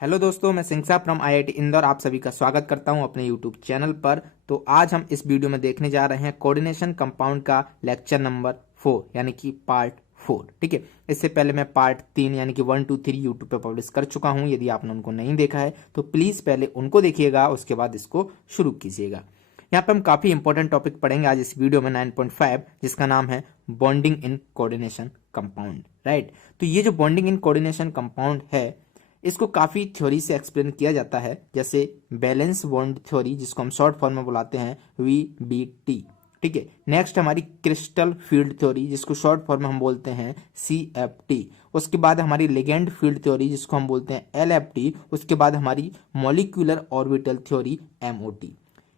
Hello दोस्तों, मैं सिंह साहब फ्रॉम आईआईटी इंदौर आप सभी का स्वागत करता हूं अपने यूट्यूब चैनल पर। तो आज हम इस वीडियो में देखने जा रहे हैं कोऑर्डिनेशन कंपाउंड का लेक्चर नंबर 4 यानी कि पार्ट 4। ठीक है, इससे पहले मैं पार्ट 3 यानी कि 1 2 3 यूट्यूब पर पब्लिश कर चुका हूं। यदि आपने उनको नहीं देखा है तो प्लीज़ पहले उनको देखिएगा, उसके बाद इसको शुरू कीजिएगा। यहाँ पे हम काफ़ी इंपॉर्टेंट टॉपिक पढ़ेंगे आज इस वीडियो में 9.5, जिसका नाम है bonding in coordination compound. Right, तो ये जो बॉन्डिंग इन कोऑर्डिनेशन कंपाउंड है इसको काफ़ी थ्योरी से एक्सप्लेन किया जाता है, जैसे बैलेंस बॉन्ड थ्योरी, जिसको हम शॉर्ट फॉर्म में बुलाते हैं VBT। ठीक है, नेक्स्ट हमारी क्रिस्टल फील्ड थ्योरी, जिसको शॉर्ट फॉर्म में हम बोलते हैं CFT। उसके बाद हमारी लिगेंड फील्ड थ्योरी, जिसको हम बोलते हैं LFT। उसके बाद हमारी मॉलिक्यूलर ऑर्बिटल थ्योरी MOT।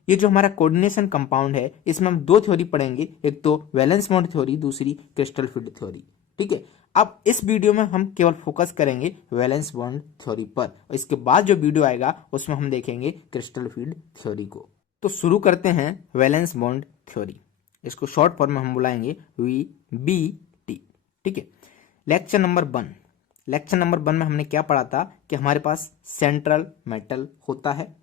ये जो हमारा कोऑर्डिनेशन कंपाउंड है इसमें हम दो थ्योरी पढ़ेंगे, एक तो वैलेंस बॉन्ड थ्योरी, दूसरी क्रिस्टल फील्ड थ्योरी। ठीक है, अब इस वीडियो में हम केवल फोकस करेंगे वैलेंस बॉन्ड थ्योरी पर, और इसके बाद जो वीडियो आएगा उसमें हम देखेंगे क्रिस्टल फील्ड थ्योरी को। तो शुरू करते हैं वैलेंस बॉन्ड थ्योरी, इसको शॉर्ट फॉर्म में हम बुलाएंगे VBT। ठीक है, लेक्चर नंबर 1। लेक्चर नंबर 1 में हमने क्या पढ़ा था कि हमारे पास सेंट्रल मेटल होता है,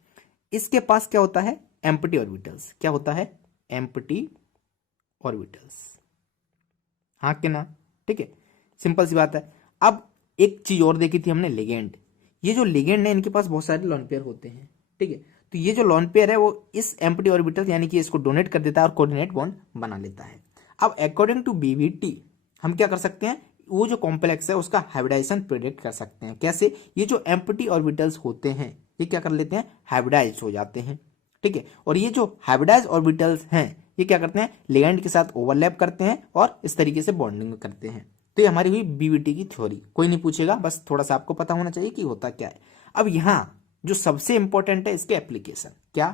इसके पास क्या होता है, एम्प्टी ऑर्बिटल्स। क्या होता है, एम्प्टी ऑर्बिटल्स। हाँ कि ना? ठीक है, सिंपल सी बात है। अब एक चीज और देखी थी हमने, लिगेंड। ये जो लिगेंड है इनके पास बहुत सारे लोन पेयर होते हैं। ठीक है, तो ये जो लोन पेयर है वो इस एम्प्टी ऑर्बिटल यानी कि इसको डोनेट कर देता है और कोऑर्डिनेट बॉन्ड बना लेता है। अब अकॉर्डिंग टू BBT हम क्या कर सकते हैं, वो जो कॉम्प्लेक्स है उसका हाइब्रिडाइजेशन प्रेडिक्ट कर सकते हैं। कैसे? ये जो एम्प्टी ऑर्बिटल्स होते हैं ये क्या कर लेते हैं, हाइब्रिडाइज हो जाते हैं। ठीक है, और ये जो हाइब्रिडाइज ऑर्बिटल्स हैं ये क्या करते हैं, लिगेंड के साथ ओवरलैप करते हैं और इस तरीके से बॉन्डिंग करते हैं। तो ये हमारी हुई BBT की थ्योरी। कोई नहीं पूछेगा, बस थोड़ा सा आपको पता होना चाहिए कि होता क्या है। अब यहाँ जो सबसे इंपॉर्टेंट है इसके एप्लीकेशन, क्या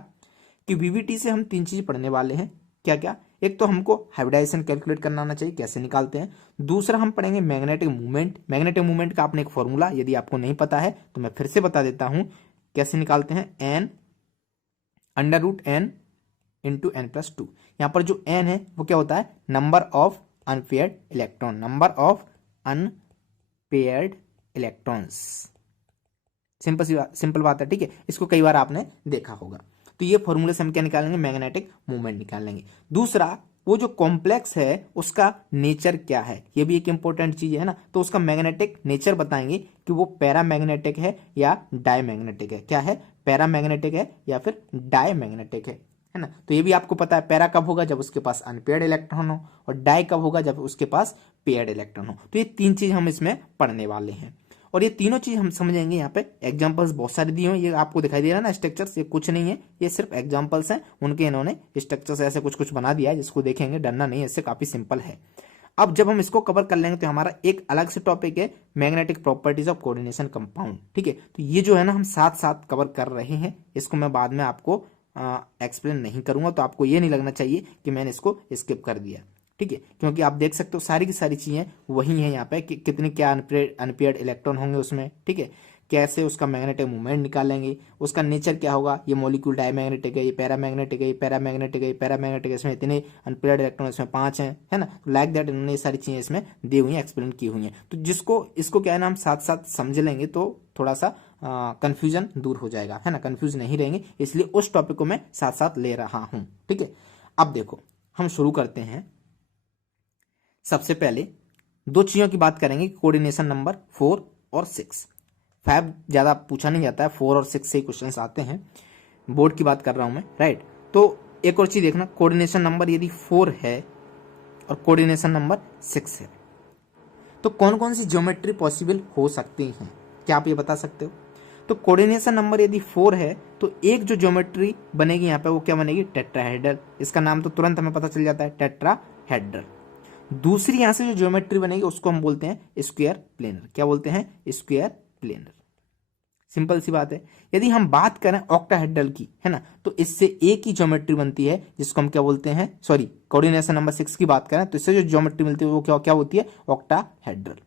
कि BBT से हम 3 चीज पढ़ने वाले हैं। क्या क्या? एक तो हमको हाइब्रिडाइजेशन कैलकुलेट करना आना चाहिए, कैसे निकालते हैं। दूसरा हम पढ़ेंगे मैग्नेटिक मूवमेंट। मैग्नेटिक मूवमेंट का आपने एक फॉर्मूला, यदि आपको नहीं पता है तो मैं फिर से बता देता हूं कैसे निकालते हैं, n × n+2। यहां पर जो n है वो क्या होता है, number of unpaired electron, number of unpaired electrons. Simple बात है। ठीक है, इसको कई बार आपने देखा होगा। तो ये फॉर्मूले से हम क्या निकालेंगे, मैग्नेटिक मूवमेंट निकालेंगे। दूसरा, वो जो कॉम्प्लेक्स है उसका नेचर क्या है, ये भी एक इंपॉर्टेंट चीज है ना। तो उसका मैग्नेटिक नेचर बताएंगे कि वो पैरामैग्नेटिक है या डायमैग्नेटिक है। क्या है, पैरामैग्नेटिक है या फिर डायमैग्नेटिक है ना। तो ये भी आपको पता है, पैरा कब होगा, जब उसके पास अनपेयर्ड इलेक्ट्रॉन हो, और डाई कब होगा, जब उसके पास पेयर्ड इलेक्ट्रॉन हो। तो ये 3 चीज हम इसमें पढ़ने वाले हैं, और ये तीनों चीज हम समझेंगे। यहाँ पे एग्जांपल्स बहुत सारे दिए हुए हैं, ये आपको दिखाई दे रहा है ना स्ट्रक्चर्स, ये कुछ नहीं है, ये सिर्फ एग्जांपल्स हैं उनके। इन्होंने स्ट्रक्चर्स ऐसे कुछ कुछ बना दिया है, जिसको देखेंगे, डरना नहीं है, इससे काफी सिंपल है। अब जब हम इसको कवर कर लेंगे तो हमारा एक अलग से टॉपिक है magnetic properties of coordination compound. ठीक है, तो ये जो है ना हम साथ साथ कवर कर रहे हैं, इसको मैं बाद में आपको एक्सप्लेन नहीं करूंगा, तो आपको ये नहीं लगना चाहिए कि मैंने इसको स्किप कर दिया। ठीक है, क्योंकि आप देख सकते हो सारी की सारी चीजें वही हैं यहाँ पे कि कितने क्या अनपेयर्ड इलेक्ट्रॉन होंगे उसमें। ठीक है, कैसे उसका मैग्नेटिक मूवमेंट निकालेंगे, उसका नेचर क्या होगा, ये मॉलिक्यूल डायमैग्नेटिक है, ये पैरामैग्नेटिक है, ये पैरामैग्नेटिक है, ये पैरामैग्नेटिक है, इसमें इतने अनपेयर्ड इलेक्ट्रॉन इसमें 5 हैं, है ना। लाइक दैट इन्होंने ये सारी चीजें इसमें दी हुई हैं, एक्सप्लेन की हुई हैं। तो जिसको इसको क्या है ना हम साथ साथ समझ लेंगे तो थोड़ा सा कंफ्यूजन दूर हो जाएगा, है ना, कंफ्यूज नहीं रहेंगे, इसलिए उस टॉपिक को मैं साथ साथ ले रहा हूं। ठीक है, अब देखो हम शुरू करते हैं। सबसे पहले 2 चीजों की बात करेंगे, कोऑर्डिनेशन नंबर 4 और 6। 5 ज्यादा पूछा नहीं जाता है, 4 और 6 से ही क्वेश्चंस आते हैं, बोर्ड की बात कर रहा हूं मैं। राइट, तो एक और चीज देखना, कोऑर्डिनेशन नंबर यदि 4 है और कोऑर्डिनेशन नंबर 6 है तो कौन कौन सी ज्योमेट्री पॉसिबल हो सकती हैं, क्या आप ये बता सकते हो? तो कोऑर्डिनेशन नंबर यदि 4 है तो एक जो ज्योमेट्री बनेगी यहाँ पे वो क्या बनेगी, टेट्राहेड्रल। इसका नाम तो तुरंत हमें पता चल जाता है, टेट्राहेड्रल। दूसरी यहां से जो ज्योमेट्री बनेगी उसको हम बोलते हैं स्क्वायर प्लेनर। क्या बोलते हैं, स्क्वायर प्लेनर। सिंपल सी बात है। यदि हम बात करें ऑक्टाहेड्रल की, है ना, तो इससे एक ही ज्योमेट्री बनती है जिसको हम क्या बोलते हैं, सॉरी, कोऑर्डिनेशन नंबर 6 की बात करें तो इससे जो ज्योमेट्री मिलती है वो क्या क्या होती है, ऑक्टाहेड्रल।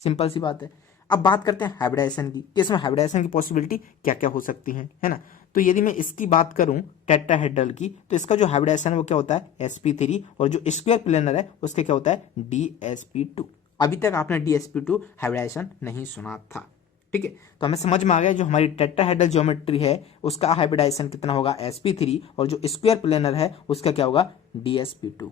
सिंपल सी बात है। अब बात करते हैं हाइब्रिडाइजेशन की, कि इसमें हाइब्रिडाइजेशन की पॉसिबिलिटी क्या क्या हो सकती है ना। तो यदि मैं इसकी बात करूं टेट्राहेड्रल की, तो इसका जो हाइब्रिडाइजेशन है वो क्या होता है, sp3, और जो स्क्वायर प्लेनर है उसके क्या होता है, dsp2। अभी तक आपने dsp2 हाइब्रिडाइजेशन नहीं सुना था। ठीक है, तो हमें समझ में आ गया जो हमारी टेट्राहेड्रल ज्योमेट्री है उसका हाइब्रिडाइजेशन कितना होगा sp3, और जो स्क्वायर प्लेनर है उसका क्या होगा dsp2।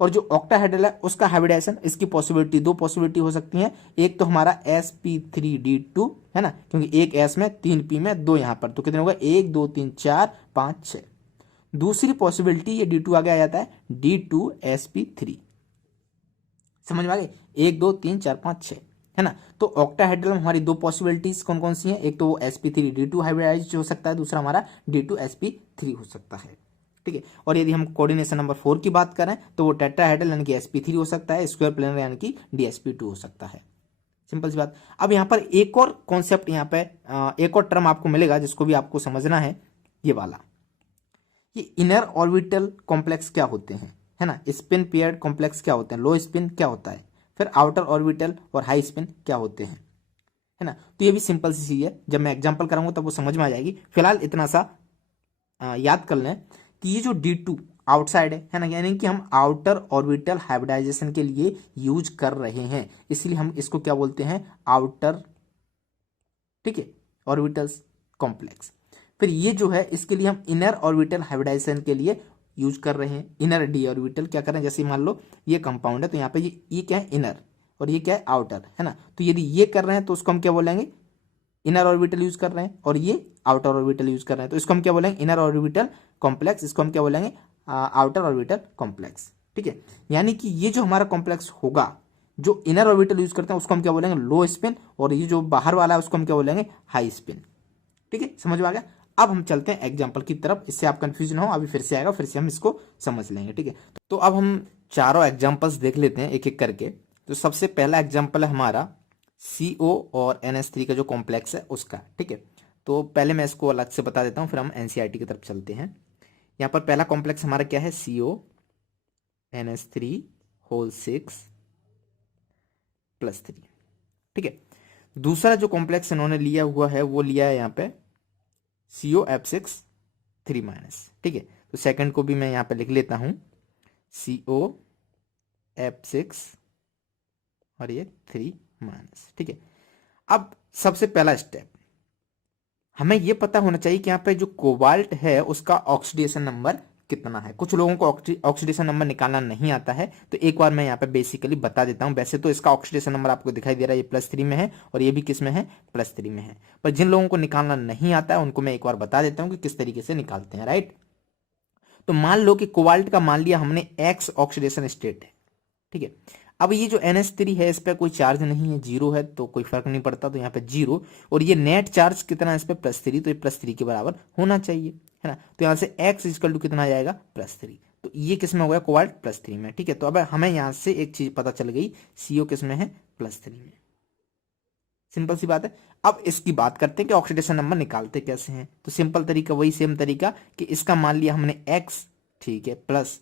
और जो ऑक्टाहेड्रल है उसका हाइब्रिडाइजेशन, इसकी पॉसिबिलिटी, दो पॉसिबिलिटी हो सकती हैं। एक तो हमारा sp3d2 है ना, क्योंकि एक s में 3p में 2 यहां पर, तो कितने होगा 1 2 3 4 5 6। दूसरी पॉसिबिलिटी ये d2 आगे आ जाता है d2sp3। समझ में आ गई, 1 2 3 4 5 6 है ना। तो ऑक्टाहेड्रल में हमारी दो पॉसिबिलिटीज कौन कौन सी हैं, एक तो वो sp3d2 हाइब्रिडाइज हो सकता है, दूसरा हमारा d2sp3 हो सकता है। ठीक है, और यदि हम कोऑर्डिनेशन नंबर 4 की बात करें तो वो टेट्राहेड्रल यानी कि sp3 हो सकता है, स्क्वायर प्लेनर यानी कि dsp2 हो सकता है। सिंपल सी बात। अब यहाँ पर एक और कॉन्सेप्ट, यहाँ पे एक और टर्म आपको मिलेगा जिसको भी आपको समझना है, ये वाला, ये इनर ऑर्बिटल कॉम्प्लेक्स क्या होते हैं, है ना। स्पिन पेयर्ड कॉम्प्लेक्स क्या होते हैं, लो स्पिन क्या होता है, फिर आउटर ऑर्बिटल और हाई स्पिन क्या होते हैं, है ना। तो ये भी सिंपल सी चीज है, जब मैं एग्जांपल कराऊंगा तब वो समझ में आ जाएगी। फिलहाल इतना सा याद कर लें कि ये जो D2 आउटसाइड है ना, यानी कि हम आउटर ऑर्बिटल हाइब्रिडाइजेशन के लिए यूज कर रहे हैं, इसलिए हम इसको क्या बोलते हैं आउटर, ठीक है, ऑर्बिटल्स कॉम्प्लेक्स। फिर ये जो है इसके लिए हम इनर ऑर्बिटल हाइब्रिडाइजेशन के लिए यूज कर रहे हैं, इनर डी ऑर्बिटल क्या कर रहे हैं, जैसे मान लो ये कंपाउंड है तो यहाँ पे ये क्या है इनर और ये क्या है आउटर, है ना। तो यदि ये कर रहे हैं तो उसको हम क्या बोलेंगे इनर ऑर्बिटल यूज कर रहे हैं, और ये आउटर ऑर्बिटल यूज कर रहे हैं तो इसको हम क्या बोलेंगे इनर ऑर्बिटल कॉम्प्लेक्स, इसको हम क्या बोलेंगे आउटर ऑर्बिटल कॉम्प्लेक्स। ठीक है, यानी कि ये जो हमारा कॉम्प्लेक्स होगा, जो इनर ऑर्बिटल यूज करते हैं उसको हम क्या बोलेंगे लो स्पिन, और ये जो बाहर वाला है उसको हम क्या बोलेंगे हाई स्पिन। ठीक है, समझ में आ गया। अब हम चलते हैं एग्जाम्पल की तरफ, इससे आप कंफ्यूज ना हो, अभी फिर से आएगा, फिर से हम इसको समझ लेंगे। ठीक है, तो अब हम चारों एग्जाम्पल्स देख लेते हैं एक एक करके। तो सबसे पहला एग्जाम्पल है हमारा CO और NH3 का जो कॉम्प्लेक्स है उसका। ठीक है, तो पहले मैं इसको अलग से बता देता हूँ, फिर हम NCERT की तरफ चलते हैं। यहाँ पर पहला कॉम्प्लेक्स हमारा क्या है CO NH3 होल 6 +3। ठीक है, दूसरा जो कॉम्प्लेक्स इन्होंने लिया हुआ है वो लिया है यहाँ पे COF6 3-। ठीक है, तो सेकंड को भी मैं यहाँ पे लिख लेता हूँ COF6 और ये 3-। ठीक है, अब सबसे पहला स्टेप हमें ये पता होना चाहिए कि यहाँ पे जो कोबाल्ट है उसका ऑक्सीडेशन नंबर कितना है। कुछ लोगों को ऑक्सीडेशन नंबर निकालना नहीं आता है, तो एक बार मैं यहाँ पे बेसिकली बता देता हूँ। वैसे तो इसका ऑक्सीडेशन नंबर आपको दिखाई दे रहा है, ये +3 में है और ये भी किस में है +3 में है, पर जिन लोगों को निकालना नहीं आता है उनको मैं एक बार बता देता हूँ कि किस तरीके से निकालते हैं। राइट, तो मान लो कि कोबाल्ट का मान लिया हमने X ऑक्सीडेशन स्टेट है। ठीक है, अब ये जो NH3 है इस पर कोई चार्ज नहीं है, 0 है, तो कोई फर्क नहीं पड़ता, तो यहाँ पे 0, और ये नेट चार्ज कितना है इस पे +3, तो ये +3 के बराबर होना चाहिए, है ना। तो यहाँ से X इक्वल टू कितना आ जाएगा +3, तो ये किस में हो गया कोबाल्ट +3 में। ठीक है, तो अब हमें यहाँ से एक चीज पता चल गई, CO किस में है +3 में। सिंपल सी बात है। अब इसकी बात करते हैं कि ऑक्सीडेशन नंबर निकालते कैसे हैं। तो सिंपल तरीका वही सेम तरीका कि इसका मान लिया हमने X, ठीक है, प्लस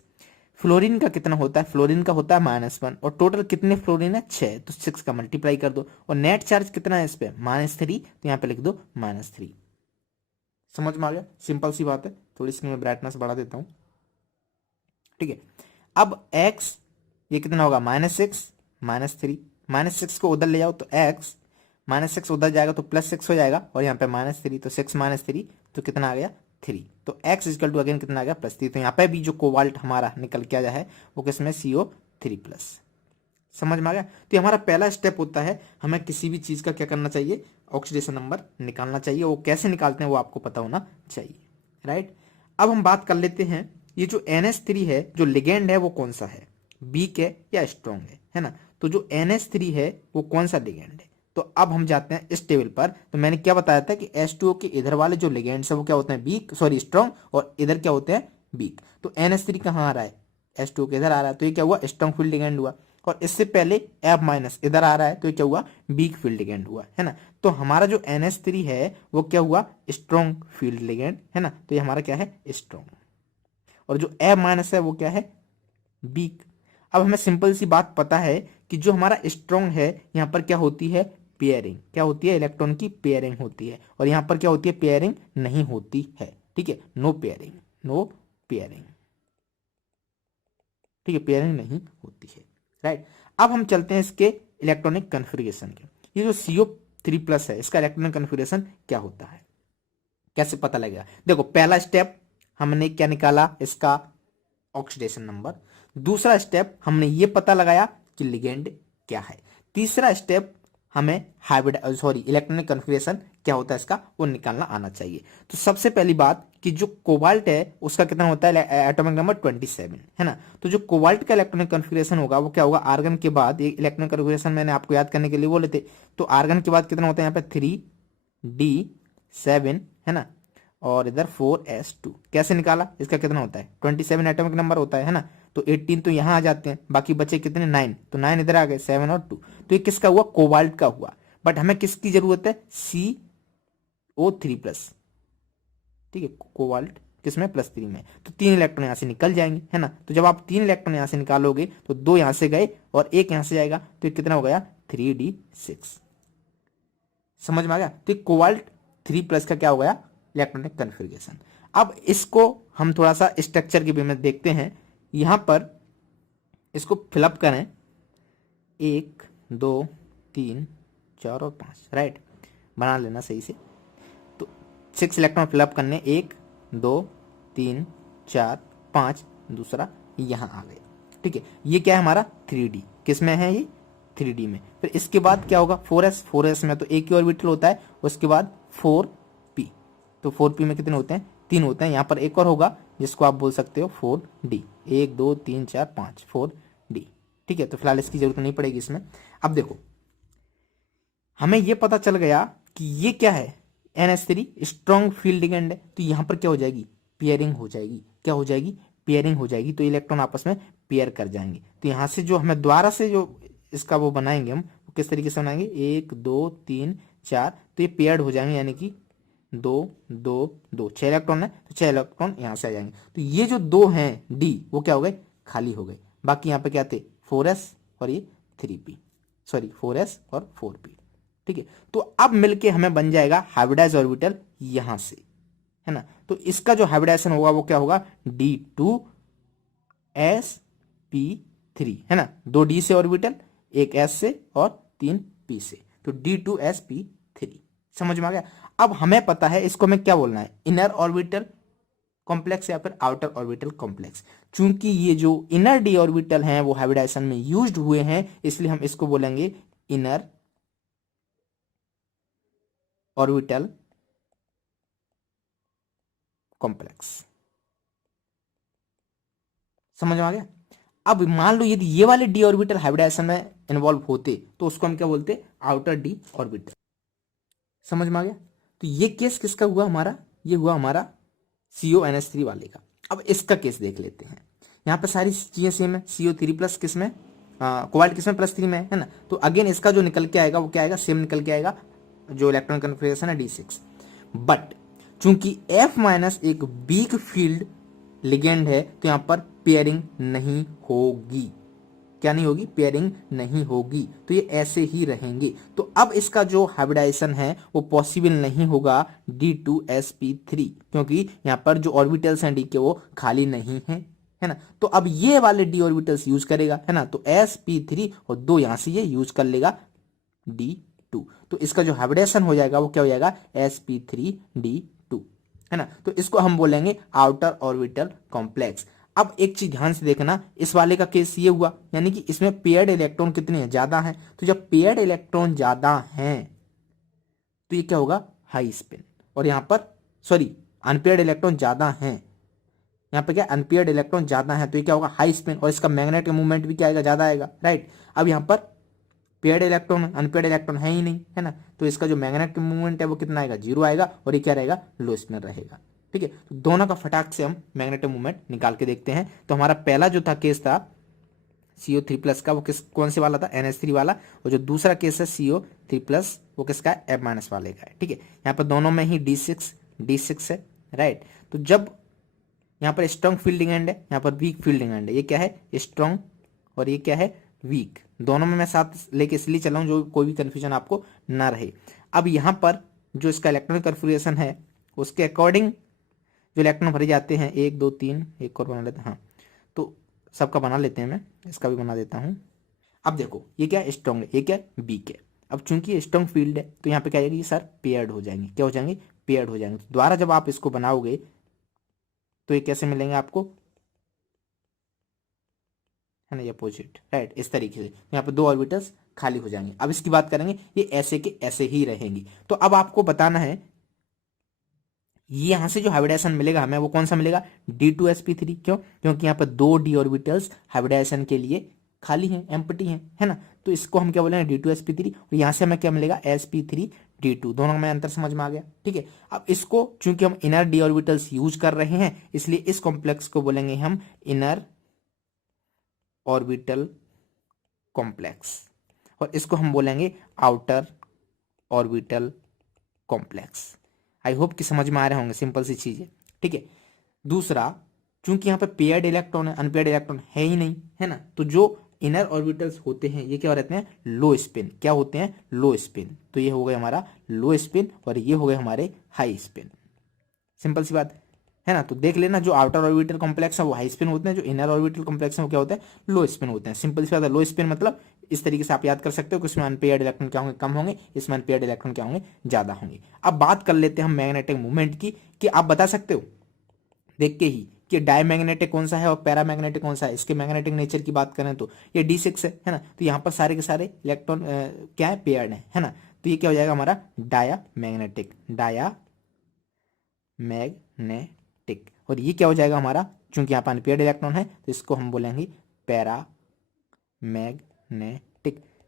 फ्लोरीन का कितना होता है, फ्लोरीन का होता है -1, और टोटल कितने फ्लोरीन है 6, तो 6 का मल्टीप्लाई कर दो, और नेट चार्ज कितना है इस पे -3, तो यहाँ पे लिख दो -3। समझ में आ गया, सिंपल सी बात है। थोड़ी इसकी मैं ब्राइटनेस बढ़ा देता हूँ। ठीक है, अब x ये कितना होगा -6 -3, -6 को उधर ले जाओ तो x -6 उधर जाएगा तो +6 हो जाएगा, और यहाँ पे -3, तो 6 -3 तो कितना आ गया 3, तो x इक्वल टू अगेन कितना आ गया +3। तो यहाँ पे भी जो कोबाल्ट हमारा निकल के आया है वो किसमें CO3+। समझ में आ गया। तो ये हमारा पहला स्टेप होता है, हमें किसी भी चीज का क्या करना चाहिए ऑक्सीडेशन नंबर निकालना चाहिए। वो कैसे निकालते हैं वो आपको पता होना चाहिए। राइट, अब हम बात कर लेते हैं ये जो NH3 है, जो लिगेंड है वो कौन सा है, वीक है या स्ट्रॉन्ग है ना। तो जो NH3 है वो कौन सा लिगेंड है, तो अब हम जाते हैं इस टेबल पर। तो मैंने क्या बताया था कि H2O के इधर वाले जो लिगेंड्स है वो क्या होते हैं वीक, सॉरी स्ट्रॉन्ग, और इधर क्या होते हैं वीक। तो NH3 कहाँ आ रहा है, H2O के इधर आ रहा है, तो ये क्या हुआ स्ट्रॉन्ग फील्ड लिगेंड हुआ, और इससे पहले F- इधर आ रहा है तो ये क्या हुआ वीक फील्ड लिगेंड हुआ, है ना। तो हमारा जो NH3 है वो क्या हुआ स्ट्रॉन्ग फील्ड लिगेंड, है ना। तो ये हमारा क्या है स्ट्रॉन्ग, और जो F- है वो क्या है वीक। अब हमें सिंपल सी बात पता है कि जो हमारा स्ट्रॉन्ग है यहाँ पर क्या होती है पेयरिंग, क्या होती है इलेक्ट्रॉन की पेयरिंग होती है, और यहाँ पर क्या होती है पेयरिंग नहीं होती है। ठीक है, नो पेयरिंग, नो पेयरिंग। ठीक है, पेयरिंग नहीं होती है। राइट, अब हम चलते हैं इसके इलेक्ट्रॉनिक कन्फिग्रेशन के। ये जो 3+ है, इसका इलेक्ट्रॉनिक कन्फिगरेशन क्या होता है, कैसे पता लगेगा। देखो पहला स्टेप हमने क्या निकाला, इसका ऑक्सीडेशन नंबर। दूसरा स्टेप हमने ये पता लगाया कि लिगेंड क्या है। तीसरा स्टेप हमें इलेक्ट्रॉनिक कन्फिगरेशन क्या होता है इसका वो निकालना आना चाहिए। तो सबसे पहली बात कि जो कोबाल्ट है उसका कितना होता है, एटॉमिक नंबर 27 है ना। तो जो कोबाल्ट का इलेक्ट्रॉनिक कन्फिगरेशन होगा वो क्या होगा, आर्गन के बाद, ये इलेक्ट्रॉनिक कन्फिगरेशन मैंने आपको याद करने के लिए बोले थे, तो आर्गन के बाद कितना होता है यहाँ पे 3d7 है ना, और इधर 4s2। कैसे निकाला, इसका कितना होता है 27 एटॉमिक नंबर होता है ना, तो 18 तो यहाँ आ जाते हैं, बाकी बचे कितने 9, तो 9 इधर आ गए, 7 और 2, तो ये किसका हुआ, कोबाल्ट का हुआ। बट हमें किसकी जरूरत है, CO3+, ठीक है, कोबाल्ट किसमें +3 में, तो 3 इलेक्ट्रॉन यहाँ से निकल जाएंगे है ना। तो जब आप 3 इलेक्ट्रॉन यहाँ से निकालोगे तो 2 यहाँ से गए और 1 यहाँ से जाएगा, तो ये कितना हो गया 3d6। समझ में आ गया। तो कोबाल्ट 3+ का क्या हो गया, इलेक्ट्रॉनिक कन्फिगरेशन। अब इसको हम थोड़ा सा स्ट्रक्चर के वे में देखते हैं, यहां पर इसको फिलअप करें 1 2 3 4 और 5, राइट, बना लेना सही से। तो 6 इलेक्ट्रॉन फिलअप करने, 1 2 3 4 5, दूसरा यहां आ गया, ठीक है। ये क्या है हमारा 3D, किस में है ये 3D में। फिर इसके बाद क्या होगा 4s में तो एक ही ऑर्बिटल होता है, उसके बाद 4p, तो 4p में कितने होते हैं 3 होते हैं। यहाँ पर एक और होगा जिसको आप बोल सकते हो 4d, 1 2 3 4 5 4d, ठीक है। तो फिलहाल इसकी जरूरत नहीं पड़ेगी इसमें। अब देखो हमें यह पता चल गया कि ये क्या है NH3 स्ट्रॉन्ग फील्ड लिगेंड है, तो यहाँ पर क्या हो जाएगी, पेयरिंग हो जाएगी। क्या हो जाएगी, पेयरिंग हो जाएगी, तो इलेक्ट्रॉन आपस में पेयर कर जाएंगे। तो यहाँ से जो हमें द्वारा से जो इसका वो बनाएंगे हम, किस तरीके से बनाएंगे, 1 2 3 4, तो ये पेयर्ड हो जाएंगे, यानी कि 2 2 2, 6 इलेक्ट्रॉन है तो 6 इलेक्ट्रॉन यहाँ से आ जाएंगे। तो ये जो 2 हैं डी वो क्या हो गए, खाली हो गए। बाकी यहाँ पे क्या थे 4s और ये 3p, सॉरी 4s और 4p, ठीक है। तो अब मिलके हमें बन जाएगा हाइब्रिडाइज ऑर्बिटल यहां से, है ना। तो इसका जो हाइब्रिडाइजेशन होगा वो क्या होगा, D2sp3, है ना, 2 D से ऑर्बिटल, 1 S से और 3 P से, तो D2sp3। समझ में आ गया। अब हमें पता है इसको हमें क्या बोलना है, इनर ऑर्बिटल कॉम्प्लेक्स या फिर आउटर ऑर्बिटल कॉम्प्लेक्स। चूंकि ये जो इनर डी ऑर्बिटल हैं वो हाइब्रिडाइजेशन में यूज्ड हुए हैं, इसलिए हम इसको बोलेंगे इनर ऑर्बिटल कॉम्प्लेक्स। समझ में आ गया। अब मान लो यदि ये वाले डी ऑर्बिटल हाइब्रिडाइजेशन में इन्वॉल्व होते तो उसको हम क्या बोलते, आउटर डी ऑर्बिटल। समझ में आ गया। तो ये केस किसका हुआ हमारा, ये हुआ हमारा CONH3 वाले का। अब इसका केस देख लेते हैं। यहाँ पे सारी चीजें सेम है, CO3+ किसमें, कोबाल्ट किसमें +3 में है ना। तो अगेन इसका जो निकल के आएगा वो क्या आएगा, सेम निकल के आएगा, जो इलेक्ट्रॉन कन्फिगरेशन है D6। बट चूंकि F- एक वीक फील्ड लिगेंड है तो यहाँ पर पेयरिंग नहीं होगी। क्या नहीं होगी, पेयरिंग नहीं होगी, तो ये ऐसे ही रहेंगे। तो अब इसका जो हाइब्रिडाइजेशन है वो पॉसिबल नहीं होगा D2sp3, क्योंकि यहाँ पर जो ऑर्बिटल्स हैं डी के वो खाली नहीं है ना। तो अब ये वाले डी ऑर्बिटल्स यूज करेगा, है ना, तो sp3 और 2 यहां से ये यूज कर लेगा D2। तो इसका जो हाइब्रिडेशन हो जाएगा वो क्या हो जाएगा, sp3d2, है ना। तो इसको हम बोलेंगे आउटर ऑर्बिटल कॉम्प्लेक्स। अब एक चीज ध्यान से देखना, इस वाले का केस ये हुआ, यानी कि इसमें पेयर्ड इलेक्ट्रॉन कितने हैं, ज्यादा हैं। तो जब पेयर्ड इलेक्ट्रॉन ज्यादा हैं तो ये क्या होगा, हाई स्पिन। और यहां पर सॉरी अनपेयर्ड इलेक्ट्रॉन ज्यादा हैं, यहाँ पे क्या अनपेयर्ड इलेक्ट्रॉन ज्यादा है तो ये क्या होगा, हाई स्पिन, और इसका मैग्नेटिक मूवमेंट भी क्या आएगा, ज्यादा आएगा, राइट। अब यहाँ पर पेयर्ड इलेक्ट्रॉन, अनपेयर्ड इलेक्ट्रॉन है ही नहीं, है ना, तो इसका जो मैग्नेटिक मूवमेंट है वो कितना आएगा, 0 आएगा, और ये क्या रहेगा, लो स्पिन रहेगा, ठीक है। तो दोनों का फटाक से हम मैग्नेटिक मूवमेंट निकाल के देखते हैं। तो हमारा पहला जो था केस था CO3+ का, वो कौन से वाला था, NH3 वाला, और जो दूसरा केस है CO3+ वो किसका है, F- वाले का है, ठीक है। यहाँ पर दोनों में ही D6 है, राइट। तो जब यहाँ पर स्ट्रॉन्ग फील्डिंग एंड है, यहाँ पर वीक फील्डिंग एंड है, ये क्या है स्ट्रॉन्ग और ये क्या है वीक, दोनों में मैं साथ लेके इसलिए चला हूं जो कोई भी कंफ्यूजन आपको ना रहे। अब यहाँ पर जो इसका इलेक्ट्रॉनिक कन्फिगरेशन है उसके अकॉर्डिंग जो इलेक्ट्रॉन भरे जाते हैं, 1 2 3, एक और बना लेते हैं, हाँ, तो सबका बना लेते हैं, मैं इसका भी बना देता हूं। अब देखो ये क्या स्ट्रॉन्ग है, ये क्या वीक है। अब चूंकि ये स्ट्रॉन्ग फील्ड है तो यहाँ पे क्या आएगी, सर पेयर्ड हो जाएंगे। क्या हो जाएंगे, पेयर्ड हो जाएंगे। तो दोबारा जब आप इसको बनाओगे तो ये कैसे मिलेंगे आपको, है ना, ये अपोजिट, राइट, इस तरीके से। यहाँ पे 2 ऑर्बिटल्स खाली हो जाएंगे। अब इसकी बात करेंगे, ये ऐसे के ऐसे ही रहेंगी। तो अब आपको बताना है ये यहां से जो हाइब्रिडाइजेशन मिलेगा हमें वो कौन सा मिलेगा, D2sp3। क्यों, क्योंकि यहाँ पर 2 डी ऑर्बिटल्स हाइब्रिडाइजेशन के लिए खाली हैं, एम्प्टी हैं, है ना। तो इसको हम क्या बोलेंगे, D2sp3। और यहां से हमें क्या मिलेगा, sp3d2। दोनों में अंतर समझ में आ गया, ठीक है। अब इसको चूंकि हम इनर डी ऑर्बिटल्स यूज कर रहे हैं इसलिए इस कॉम्प्लेक्स को बोलेंगे हम इनर ऑर्बिटल कॉम्प्लेक्स, और इसको हम बोलेंगे outer orbital complex. I hope कि समझ में आ रहे होंगे, सिंपल सी चीज है, ठीक है। दूसरा, चूंकि यहाँ पे पेयर्ड इलेक्ट्रॉन है, अनपेयर्ड इलेक्ट्रॉन है ही नहीं, है ना, तो जो इनर ऑर्बिटल्स होते हैं ये क्या रहते हैं, लो स्पिन। क्या होते हैं, लो स्पिन। तो ये हो गया हमारा लो स्पिन और ये हो गए हमारे हाई स्पिन। सिंपल सी बात है ना। तो देख लेना, जो आउटर ऑर्बिटल कॉम्प्लेक्स है वो हाई स्पिन होते हैं, जो इनर ऑर्बिटल कॉम्प्लेक्स है वो क्या होते हैं, लो स्पिन होते हैं। सिंपल सी बात है, लो स्पिन मतलब इस तरीके से आप याद कर सकते हो कि इसमें अनपेयर्ड इलेक्ट्रॉन क्या होंगे, कम होंगे, इसमें अनपेयर्ड इलेक्ट्रॉन क्या होंगे, ज्यादा होंगे। अब बात कर लेते हैं हम मैग्नेटिक मूवमेंट की, कि आप बता सकते हो देख के ही कि डायमैग्नेटिक कौन सा है और पैरामैग्नेटिक कौन सा है। इसके मैग्नेटिक नेचर की बात करें तो ये D6 है ना। तो यहाँ पर सारे के सारे इलेक्ट्रॉन क्या है, पेयर्ड है ना। तो ये क्या हो जाएगा हमारा डायामैग्नेटिक, डायामैग्नेटिक। और ये क्या हो जाएगा हमारा, चूंकि यहाँ पर अनपेयर्ड इलेक्ट्रॉन है तो इसको हम बोलेंगे पैरामैग्नेटिक,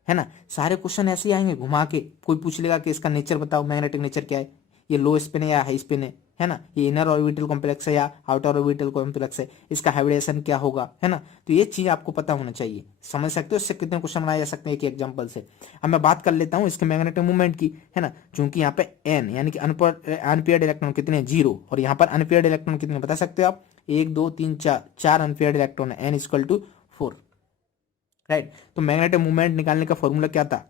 है ना। सारे क्वेश्चन ऐसे ही आएंगे घुमा के, कोई पूछ लेगा कि इसका नेचर बताओ, मैग्नेटिक नेचर क्या है, ये लो स्पिन है या हाई स्पिन है ना, ये इनर ऑर्बिटल कॉम्प्लेक्स है या आउटर ऑर्बिटल कॉम्प्लेक्स है, इसका हाइब्रिडेशन क्या होगा, है ना। तो ये चीज आपको पता होना चाहिए, समझ सकते हो इससे कितने क्वेश्चन बनाए जा सकते हैं एक एग्जांपल से। अब मैं बात कर लेता हूँ इसके मैग्नेटिक मूवमेंट की, है ना। चूंकि यहाँ पे एन यानी कि अनपेयर्ड इलेक्ट्रॉन कितने, 0, और यहाँ पर अनपेयर्ड इलेक्ट्रॉन कितने बता सकते हो आप, 1 2 3 4, 4 अनपेयर्ड इलेक्ट्रॉन है, n=4, राइट। तो मैग्नेटिक मूवमेंट निकालने का फॉर्मूला क्या था,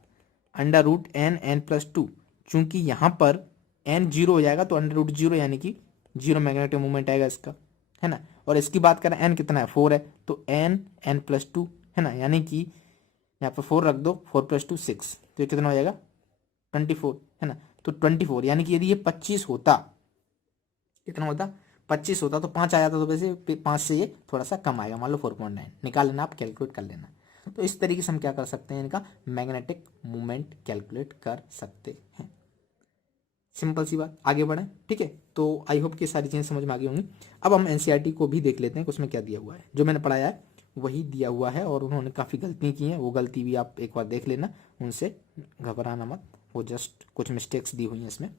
√n+2। चूंकि यहां पर n 0 हो जाएगा तो √0 यानी कि 0 मैग्नेटिक मूवमेंट आएगा इसका, है ना। और इसकी बात करें n कितना है, 4 है, तो n+2, है ना, यानी कि यहाँ पर 4 रख दो, 4+2 6, तो ये कितना हो जाएगा 24, है ना। तो 24 यानी कि यदि ये 25 होता, कितना होता 25 होता तो 5 आ जाता, तो वैसे 5 से ये थोड़ा सा कम आएगा, मान लो 4.9 निकाल लेना, आप कैलकुलेट कर लेना। तो इस तरीके से हम क्या कर सकते हैं, इनका मैग्नेटिक मूवमेंट कैलकुलेट कर सकते हैं। सिंपल सी बात, आगे बढ़े, ठीक है। तो आई होप कि सारी चीजें समझ में आ गई होंगी। अब हम एनसीईआरटी को भी देख लेते हैं कि उसमें क्या दिया हुआ है। जो मैंने पढ़ाया है वही दिया हुआ है और उन्होंने काफ़ी गलती की हैं, वो गलती भी आप एक बार देख लेना, उनसे घबराना मत, वो जस्ट कुछ मिस्टेक्स दी हुई हैं इसमें,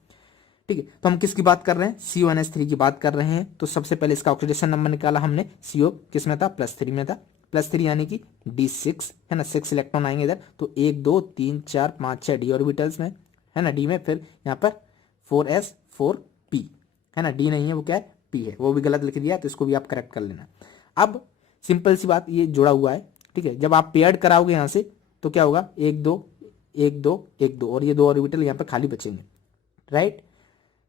ठीक है। तो हम किसकी बात कर रहे हैं, CONH3 की बात कर रहे हैं। तो सबसे पहले इसका ऑक्सीडेशन नंबर निकाला हमने, CO किस में था, +3 में था, +3 यानी कि D6, है ना, 6 इलेक्ट्रॉन आएंगे इधर, तो 1 2 3 4 5 6 डी ऑर्बिटल्स में, है ना, डी में, फिर यहाँ पर 4s 4p, है ना, डी नहीं है वो क्या है, p है, वो भी गलत लिख दिया तो इसको भी आप करेक्ट कर लेना। अब सिंपल सी बात, ये जुड़ा हुआ है, ठीक है। जब आप पेयर्ड कराओगे यहाँ से तो क्या होगा, 1 2 1 2 1 2, और ये 2 ऑर्बिटल यहाँ पर खाली बचेंगे, राइट।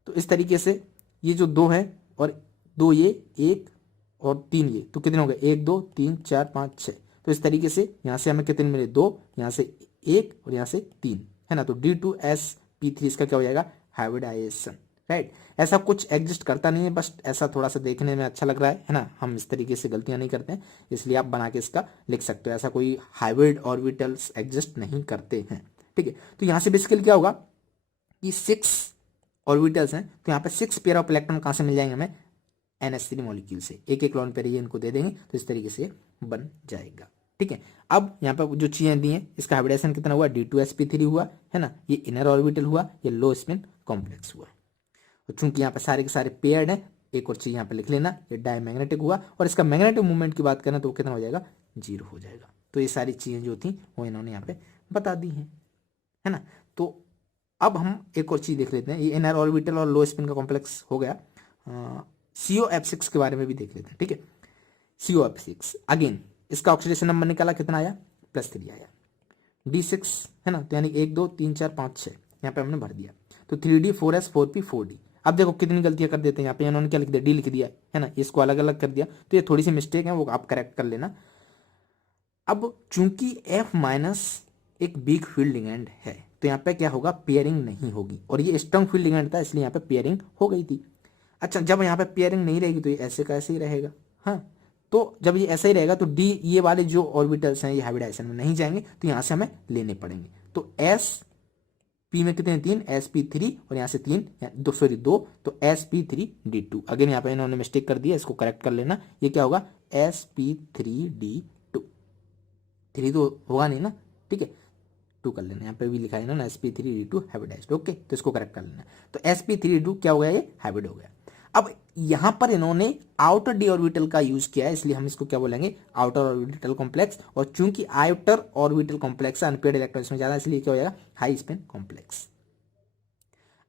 तो इस तरीके से ये जो 2 है और 2 ये 1 और 3 ये, तो कितने हो गए, 1 2 3 4 5 6। तो इस तरीके से यहाँ से हमें कितने मिले, 2, यहाँ से 1 और यहाँ से 3, है ना। तो D2sp3 इसका क्या हो जाएगा, हाइब्रिडाइजेशन, राइट। ऐसा कुछ एग्जिस्ट करता नहीं है, बस ऐसा थोड़ा सा देखने में अच्छा लग रहा है ना, हम इस तरीके से गलतियां नहीं करते हैं, इसलिए आप बना के इसका लिख सकते हो। ऐसा कोई हाइब्रिड ऑर्बिटल्स एग्जिस्ट नहीं करते हैं, ठीक है। तो यहाँ से बेसिकली क्या होगा कि 6 ऑर्बिटल्स हैं, तो यहाँ पे 6 पेयर ऑफ इलेक्ट्रॉन कहाँ से मिल जाएंगे हमें, NH3 मॉलिक्यूल से, एक एक लॉन पेयर ये इनको दे देंगे, तो इस तरीके से बन जाएगा, ठीक है। अब यहाँ पर जो चीजें दी हैं, इसका हाइब्रिडेशन कितना हुआ, D2sp3 हुआ, है ना, ये इनर ऑर्बिटल हुआ, ये लो स्पिन कॉम्प्लेक्स हुआ। तो चूंकि यहाँ पे सारे के सारे पेयर्ड हैं, एक और चीज यहाँ पे लिख लेना, ये डायमैग्नेटिक हुआ, और इसका मैग्नेटिक मूवमेंट की बात करें तो कितना हो जाएगा, 0 हो जाएगा। तो ये सारी चीजें जो थी वो इन्होंने यहाँ पे बता दी हैं, है ना। तो अब हम एक और चीज देख लेते हैं, ये इनर ऑर्बिटल और लो स्पिन का कॉम्प्लेक्स हो गया। COF6 के बारे में भी देख लेते हैं, ठीक है। COF6 अगेन इसका ऑक्सीडेशन नंबर निकाला, कितना आया, +3 आया। D6, है ना, तो यानी 1 2 3 4 5 6 यहाँ पे हमने भर दिया, तो 3D 4s 4p 4d। अब देखो कितनी गलतियां कर देते हैं यहाँ पे, इन्होंने क्या लिख दिया, D लिख दिया, है ना, इसको अलग अलग कर दिया, तो ये थोड़ी सी मिस्टेक है, वो आप करेक्ट कर लेना। अब चूंकि F- एक वीक फील्ड लिगेंड है, तो यहाँ पे क्या होगा, पेयरिंग नहीं होगी, और ये स्ट्रॉन्ग फील्ड लिगेंड था इसलिए यहाँ पे पेयरिंग हो गई थी। अच्छा, जब यहाँ पे पेयरिंग नहीं रहेगी तो ये ऐसे का ऐसे ही रहेगा। हाँ, तो जब ये ऐसा ही रहेगा तो डी ये वाले जो ऑर्बिटल्स हैं ये हाइब्रिडाइजेशन में नहीं जाएंगे, तो यहाँ से हमें लेने पड़ेंगे। तो एस पी में कितने, 3 sp3, और यहाँ से 3 दो, सॉरी 2, तो sp3d2। अगेन यहाँ पे इन्होंने मिस्टेक कर दिया, इसको करेक्ट कर लेना। ये क्या होगा, sp3d2, 3 तो होगा नहीं ना, ठीक है, 2 कर लेना। यहाँ पे भी लिखा है ना sp3d2 हाइब्रिडाइज्ड, ओके, तो इसको करेक्ट कर लेना। तो sp3d2 क्या हो गया, ये हाइब्रिड हो गया। अब यहां पर इन्होंने आउटर डी ऑर्बिटल का यूज किया है, इसलिए हम इसको क्या बोलेंगे, आउटर ऑर्बिटल कॉम्प्लेक्स। और चूंकि outer orbital complex unpaired electrons में ज्यादा, इसलिए क्या हो जाएगा, हाई स्पिन कॉम्प्लेक्स।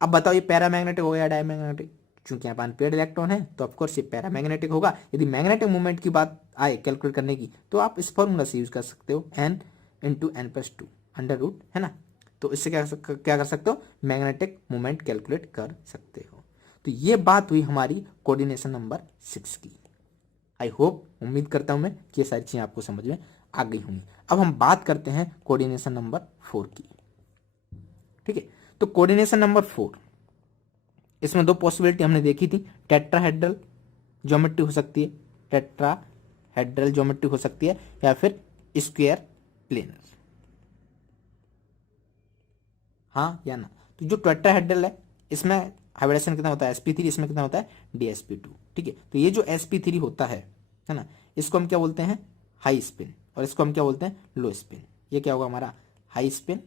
अब बताओ ये पैरामैग्नेटिक हो गया डायमैग्नेटिक, चूंकि यहाँ पर अनपेयर्ड इलेक्ट्रॉन है तो ऑफकोर्स ये पैरामैग्नेटिक होगा। यदि मैग्नेटिक मूवमेंट की बात आए कैलकुलेट करने की, तो आप इस फॉर्मूला से यूज कर सकते हो, n into n+2 under root, है ना। तो इससे क्या कर सकते हो, मैग्नेटिक मूवमेंट कैलकुलेट कर सकते हो। तो ये बात हुई हमारी कोऑर्डिनेशन नंबर 6 की। आई होप, उम्मीद करता हूं मैं कि ये सारी चीजें आपको समझ में आ गई होंगी। अब हम बात करते हैं कोऑर्डिनेशन नंबर 4 की, ठीक है। तो कोऑर्डिनेशन नंबर 4, इसमें 2 पॉसिबिलिटी हमने देखी थी, टेट्राहेड्रल ज्योमेट्री हो सकती है, टेट्राहेड्रल ज्योमेट्री हो सकती है, या फिर स्क्वायर प्लेनर, हाँ या ना। तो जो टेट्राहेड्रल है इसमें हाइब्रिडेशन कितना होता है, sp3, इसमें कितना होता है, dsp2, ठीक है। तो ये जो sp3 होता है ना, इसको हम क्या बोलते हैं, हाई स्पिन, और इसको हम क्या बोलते हैं, लो स्पिन। ये क्या होगा हमारा हाई स्पिन,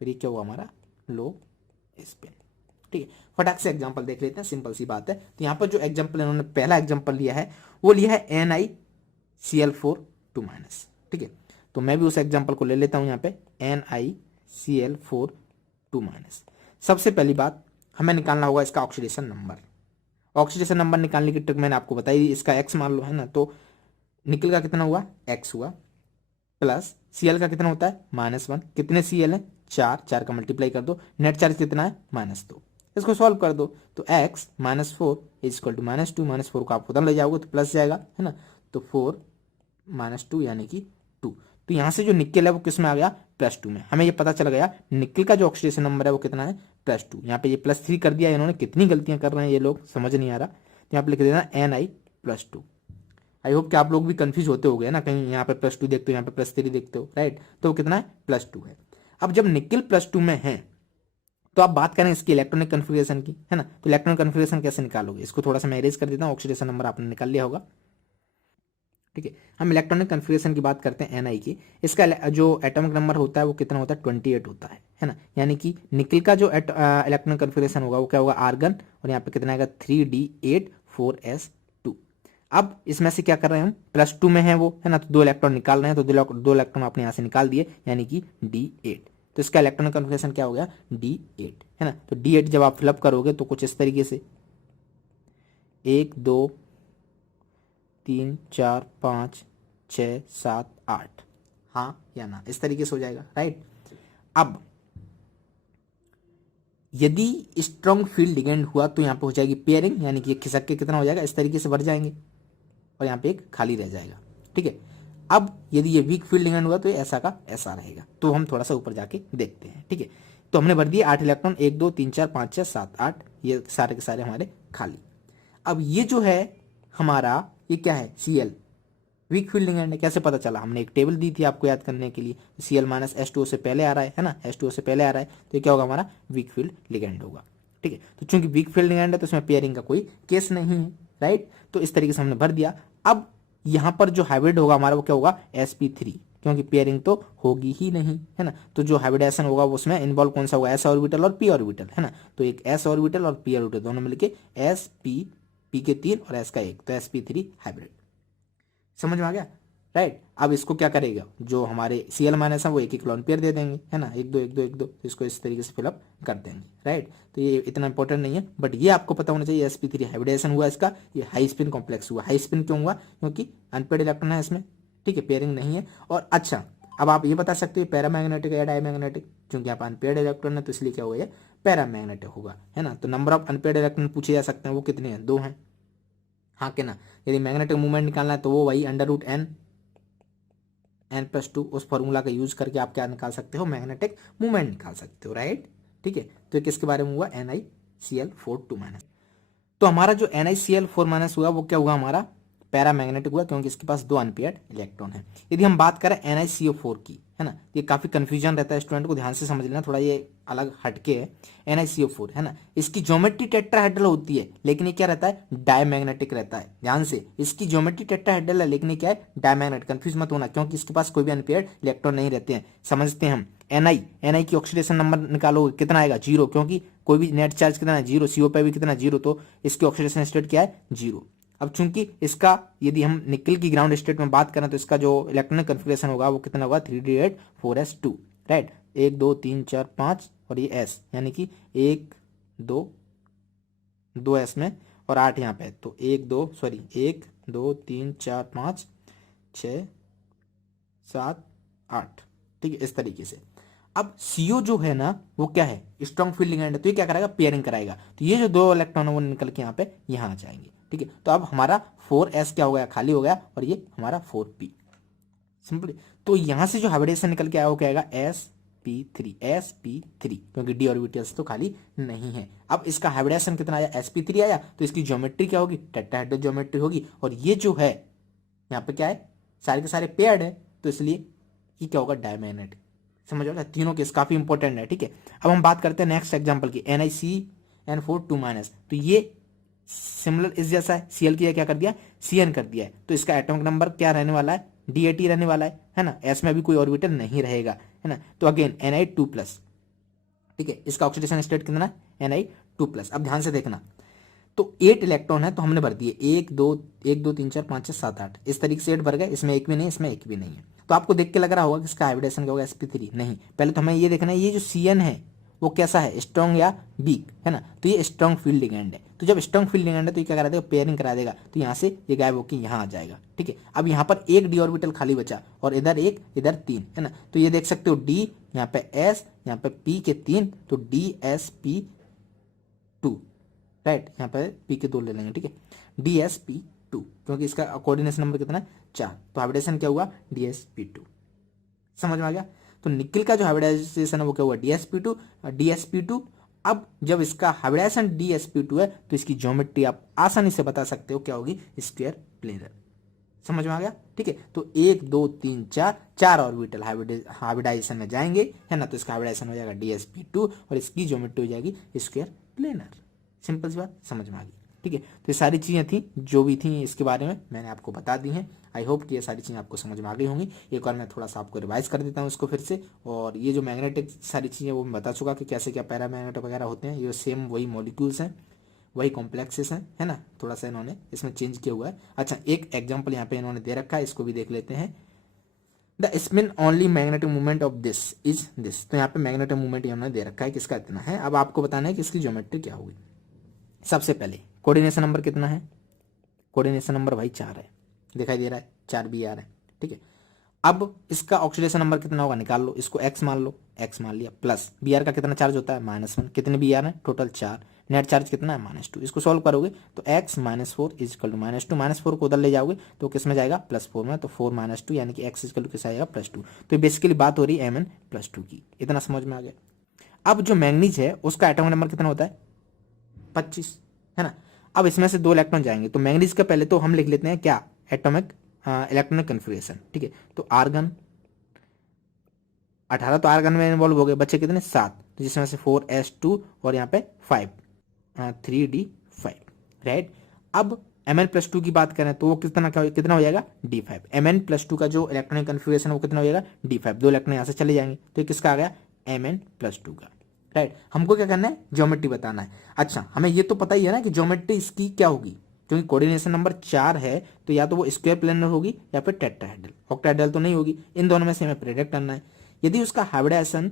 फिर ये क्या होगा हमारा लो स्पिन, ठीक है। फटाक से एग्जांपल देख लेते हैं, सिंपल सी बात है। तो यहाँ पर जो एग्जांपल इन्होंने पहला एग्जांपल लिया है वो लिया है NiCl4 2-, ठीक है। तो मैं भी उस एग्जांपल को ले लेता हूं यहाँ पे, NiCl4 2-। सबसे पहली बात हमें निकालना होगा इसका ऑक्सीडेशन नंबर। ऑक्सीडेशन नंबर निकालने की ट्रिक मैंने आपको बताई दी, इसका x मान लो, है ना। तो निकल का कितना हुआ, x हुआ, प्लस Cl का कितना होता है, -1, कितने Cl है, 4, 4 का मल्टीप्लाई कर दो, नेट चार्ज कितना है, -2, इसको सॉल्व कर दो। तो x -4 इज इक्वल टू -2, -4 को आप उधर ले जाओगे तो प्लस जाएगा, है ना। तो 4 -2 यानी कि 2। तो यहाँ से जो निकल है वो किस में आ गया, +2 में। हमें ये पता चल गया निकल का जो ऑक्सीडेशन नंबर है वो कितना है, +2। यहाँ पे ये +3 कर दिया इन्होंने, कितनी गलतियां कर रहे हैं ये लोग, समझ नहीं आ रहा। तो यहाँ पे लिख देना Ni+2। आई होप कि आप लोग भी कंफ्यूज होते हो गए ना, कहीं यहाँ पे +2 देखते हो, यहाँ पे +3 देखते हो, राइट। तो वो कितना है, +2 है। अब जब निकल +2 में है तो आप बात करें इसकी इलेक्ट्रॉनिक कन्फिग्रेशन की, है ना। तो इलेक्ट्रॉनिक कन्फिग्रेशन कैसे निकालोगे, इसको थोड़ा सा मैं इरेज कर देता हूँ, ऑक्सीडेशन नंबर आपने निकाल लिया होगा, ठीक है। हम इलेक्ट्रॉनिक कन्फिग्रेशन की बात करते हैं Ni की। इसका जो एटॉमिक नंबर होता है वो कितना होता है, 28 होता है ना। यानी कि निकल का जो इलेक्ट्रॉनिक कन्फिग्रेशन होगा वो क्या होगा, आर्गन, और यहाँ पे कितना आएगा, 3d8 4s2। अब इसमें से क्या कर रहे हैं हम, +2 में है वो, है ना। तो 2 इलेक्ट्रॉन निकाल रहे हैं, तो 2 इलेक्ट्रॉन आपने यहाँ से निकाल दिए, यानी कि d8। तो इसका इलेक्ट्रॉनिक कन्फिग्रेशन क्या हो गया, d8, है ना। तो d8 जब आप फिलअप करोगे तो कुछ इस तरीके से 1 2 3 4 5 6 7 8, हाँ या ना, इस तरीके से हो जाएगा, राइट। अब यदि स्ट्रॉन्ग फील्ड लिगेंड हुआ तो यहाँ पे हो जाएगी पेयरिंग, यानी कि खिसक के कितना हो जाएगा, इस तरीके से बढ़ जाएंगे, और यहाँ पे एक खाली रह जाएगा, ठीक है। अब यदि ये वीक फील्ड लिगेंड हुआ तो ये ऐसा का ऐसा रहेगा। तो हम थोड़ा सा ऊपर जाके देखते हैं, ठीक है। तो हमने भर दिए 8 इलेक्ट्रॉन, 1 2 3 4 5 6 7 8, ये सारे के सारे हमारे खाली। अब ये जो है हमारा, ये क्या है, Cl, वीक फील्ड लिगेंड है। कैसे पता चला, हमने एक टेबल दी थी आपको याद करने के लिए, Cl -H2O से पहले आ रहा है ना, H2O से पहले आ रहा है, तो ये क्या होगा, हमारा वीक फील्ड लिगेंड होगा, ठीक है। तो चूंकि वीक फील्ड लिगेंड है तो इसमें पेयरिंग का कोई केस नहीं है, राइट। तो इस तरीके से हमने भर दिया। अब यहाँ पर जो हाइब्रिड होगा हमारा वो क्या होगा, sp3, क्योंकि पेयरिंग तो होगी ही नहीं, है ना। तो जो हाइब्रिडेशन होगा उसमें इन्वॉल्व कौन सा होगा, s ऑर्बिटल और p ऑर्बिटल, है ना। तो एक s ऑर्बिटल और p ऑर्बिटल दोनों मिलके sp, p के 3 और s का 1, तो sp3 हाइब्रिड। समझ में आ गया, राइट। अब इसको क्या करेगा, जो हमारे Cl माइनस है वो एक एक लोन पेयर दे देंगे, है ना, 1 2 1 2 1 2, तो इसको इस तरीके से फिलअप कर देंगे, राइट। तो ये इतना इंपॉर्टेंट नहीं है, बट ये आपको पता होना चाहिए, sp3 हाइब्रिडेशन हुआ इसका, ये हाई स्पिन कॉम्प्लेक्स हुआ। हाई स्पिन क्यों हुआ, क्योंकि अनपेयर्ड इलेक्ट्रॉन है इसमें, ठीक है, पेयरिंग नहीं है। और अच्छा, अब आप ये बता सकते हैं पैरामैग्नेटिक या डायमैग्नेटिक, क्योंकि यहाँ पर अनपेयर्ड इलेक्ट्रॉन है तो इसलिए क्या होगा, ये पैरामैग्नेटिक होगा, है ना। तो नंबर ऑफ अनपेयर्ड इलेक्ट्रॉन पूछे जा सकते हैं, वो कितने हैं, 2 हैं, हाँ के ना। यदि मैग्नेटिक मूवमेंट निकालना है तो वो वही √n N+2 उस फॉर्मूला का यूज करके आप क्या निकाल सकते हो, मैग्नेटिक मूवमेंट निकाल सकते हो, राइट। ठीक है, तो ये किसके बारे में हुआ, NiCl4 तो हमारा जो NiCl4 हुआ वो क्या हुआ, हमारा पैरामैग्नेटिक हुआ, क्योंकि इसके पास 2 अनपेयर्ड इलेक्ट्रॉन है। यदि हम बात करें NiCO4 की, है ना, ये काफी कंफ्यूजन रहता है स्टूडेंट को, ध्यान से समझ लेना, थोड़ा ये अलग हटके है। NiCO4 है ना, इसकी ज्योमेट्री टेट्राहेड्रल होती है, लेकिन ये क्या रहता है, डायमैग्नेटिक रहता है। ध्यान से, इसकी ज्योमेट्री टेट्राहेड्रल है लेकिन ये क्या है, डायमैग्नेटिक। कंफ्यूज मत होना, क्योंकि इसके पास कोई भी अनपेयर्ड इलेक्ट्रॉन नहीं रहते हैं। समझते हैं हम, Ni की ऑक्सीडेशन नंबर निकालोगे कितना आएगा, 0, क्योंकि कोई भी नेट चार्ज कितना है, 0, CO पे भी कितना 0, तो इसकी ऑक्सीडेशन स्टेट क्या है, 0। अब चूंकि इसका, यदि हम निकल की ग्राउंड स्टेट में बात करें तो इसका जो इलेक्ट्रॉनिक कन्फिग्रेशन होगा वो कितना होगा, 3d8 4s2, राइट। 1 2 3 4 5 और ये s, यानी कि 1 2 s में और 8 यहाँ पे, तो 1 2 3 4 5 6 7 8, ठीक है, इस तरीके से। अब CO जो है ना वो क्या है, स्ट्रॉन्ग फील्ड लिगेंड है, तो ये क्या करेगा, पेयरिंग कराएगा, तो ये जो 2 इलेक्ट्रॉन है वो निकल के यहाँ आ जाएंगे। ठीक है, तो अब हमारा 4s क्या हो गया, खाली हो गया, और ये हमारा 4p सिंपली। तो यहां से जो हाइब्रिडेशन निकल के आया वो क्या आएगा, sp3, क्योंकि d ऑर्बिटल्स तो खाली नहीं है। अब इसका हाइब्रिडेशन कितना आया, sp3 आया, तो इसकी ज्योमेट्री क्या होगी, टेट्राहेड्रल ज्योमेट्री होगी, और ये जो है यहाँ पे क्या है, सारे के सारे पेयर्ड है, तो इसलिए ये क्या होगा, डायमैग्नेटिक। समझ रहे हो, तीनों केस काफी इंपॉर्टेंट है। ठीक है, अब हम बात करते हैं नेक्स्ट एग्जांपल की, NiCN4 तो ये सिमिलर इस जैसा है, Cl की क्या कर दिया, Cn कर दिया है, तो इसका एटॉमिक नंबर क्या रहने वाला है, D80 रहने वाला है ना, s में भी कोई ऑर्बिटल नहीं रहेगा, है ना, तो अगेन Na2+। ठीक है, इसका ऑक्सीडेशन स्टेट कितना है, Na2+। अब ध्यान से देखना, तो 8 इलेक्ट्रॉन है तो हमने भर दिए 1 2 3 4 5 6 7 8, इस तरीके से 8 भर गए, इसमें एक भी नहीं, इसमें एक भी नहीं है। तो आपको देख के लग रहा होगा कि इसका हाइब्रिडेशन क्या होगा, sp3 नहीं। पहले तो हमें ये देखना है ये जो Cn है वो कैसा है, स्ट्रॉन्ग या वीक, है ना, तो ये स्ट्रॉन्ग फील्ड लिगेंड है, तो जब स्ट्रॉन्ग फील्ड लिगेंड है तो ये क्या करा देगा, पेयरिंग करा देगा, तो यहाँ से ये गायब होकर यहाँ आ जाएगा। ठीक है, अब यहाँ पर एक d ऑर्बिटल खाली बचा, और इधर एक, इधर 3, है ना, तो ये देख सकते हो d, यहाँ पे s, यहाँ पे p के 3, तो dsp2, राइट, यहाँ पे p के 2 ले लेंगे। ठीक है, dsp2, क्योंकि इसका कोऑर्डिनेशन नंबर कितना है, 4, तो हाइब्रिडेशन क्या हुआ, dsp2। समझ में आ गया, तो निकिल का जो हाइब्रिडाइजेशन है वो क्या हुआ, dsp2। अब जब इसका हाइब्रिडाइजेशन dsp2 है तो इसकी ज्योमेट्री आप आसानी से बता सकते हो क्या होगी, स्क्वायर प्लेनर। समझ में आ गया। ठीक है, तो 1 2 3 4 ऑर्बिटल हाइब्रिडाइजेशन में जाएंगे, है ना, तो इसका हाइब्रिडाइजेशन हो जाएगा dsp2 और इसकी ज्योमेट्री हो जाएगी स्क्वायर प्लेनर। सिंपल सी बात समझ में आ गई। ठीक है, तो ये सारी चीजें थी जो भी थी इसके बारे में मैंने आपको बता दी हैं। आई होप कि ये सारी चीज़ें आपको समझ में आ गई होंगी। एक बार मैं थोड़ा सा आपको रिवाइज कर देता हूँ इसको फिर से। और ये जो मैग्नेटिक सारी चीज़ें वो मैं बता चुका कि कैसे क्या पैरामैग्नेट वगैरह होते हैं, ये सेम वही मॉलिक्यूल्स हैं, वही कॉम्प्लेक्सेस हैं, है ना, थोड़ा सा इन्होंने इसमें चेंज किया हुआ है। अच्छा, एक एग्जाम्पल यहाँ पे इन्होंने दे रखा है, इसको भी देख लेते हैं। The spin only magnetic movement of this is this, तो यहाँ पे मैग्नेटिक मूवमेंट इन्होंने दे रखा है कि इसका इतना है। अब आपको बताना है कि इसकी ज्योमेट्री क्या होगी। सबसे पहले कोऑर्डिनेशन नंबर कितना है, कोऑर्डिनेशन नंबर भाई 4 है, दिखाई दे रहा है, 4 Br है। ठीक है, अब इसका ऑक्सीडेशन नंबर कितना होगा निकाल लो, इसको x मान लो, x मान लिया, प्लस Br का कितना चार्ज होता है, -1, कितने Br है टोटल 4, नेट चार्ज कितना है -2। इसको सॉल्व करोगे तो x -4 इजिकल टू -2, -4 को उधर ले जाओगे तो किस में जाएगा, +4 में, तो 4 -2 यानी कि x इजिकल टू किस आएगा, +2। तो बेसिकली बात हो रही है Mn+2 की। इतना समझ में आ गया। अब जो मैग्नीज है उसका एटॉमिक नंबर कितना होता है, 25, है ना। अब इसमें से 2 इलेक्ट्रॉन जाएंगे, तो मैग्नीज का पहले तो हम लिख लेते हैं क्या, एटॉमिक इलेक्ट्रॉनिक कन्फिग्रेशन। ठीक है, तो आर्गन 18 तो आर्गन में इन्वॉल्व हो गए, बच्चे कितने 7, तो जिसमें से 4s2 और यहाँ पे 5 3d5, राइट। अब Mn+2 की बात करें तो वो कितना हो जाएगा, d5। Mn+2 का जो इलेक्ट्रॉनिक कन्फिग्रेशन है वो कितना हो जाएगा, d5। 2 इलेक्ट्रॉन यहाँ से चले जाएंगे, तो ये किसका आ गया, Mn+2 का, राइट। हमको क्या करना है, ज्योमेट्री बताना है। अच्छा, हमें ये तो पता ही है ना कि ज्योमेट्री इसकी क्या होगी, क्योंकि कोऑर्डिनेशन नंबर 4 है, तो या तो वो स्क्वायर प्लेनर होगी या फिर टेट्राहेड्रल, ऑक्टाहेड्रल तो नहीं होगी। इन दोनों में से हमें प्रेडिक्ट करना है। यदि उसका हाइब्रिडाइजेशन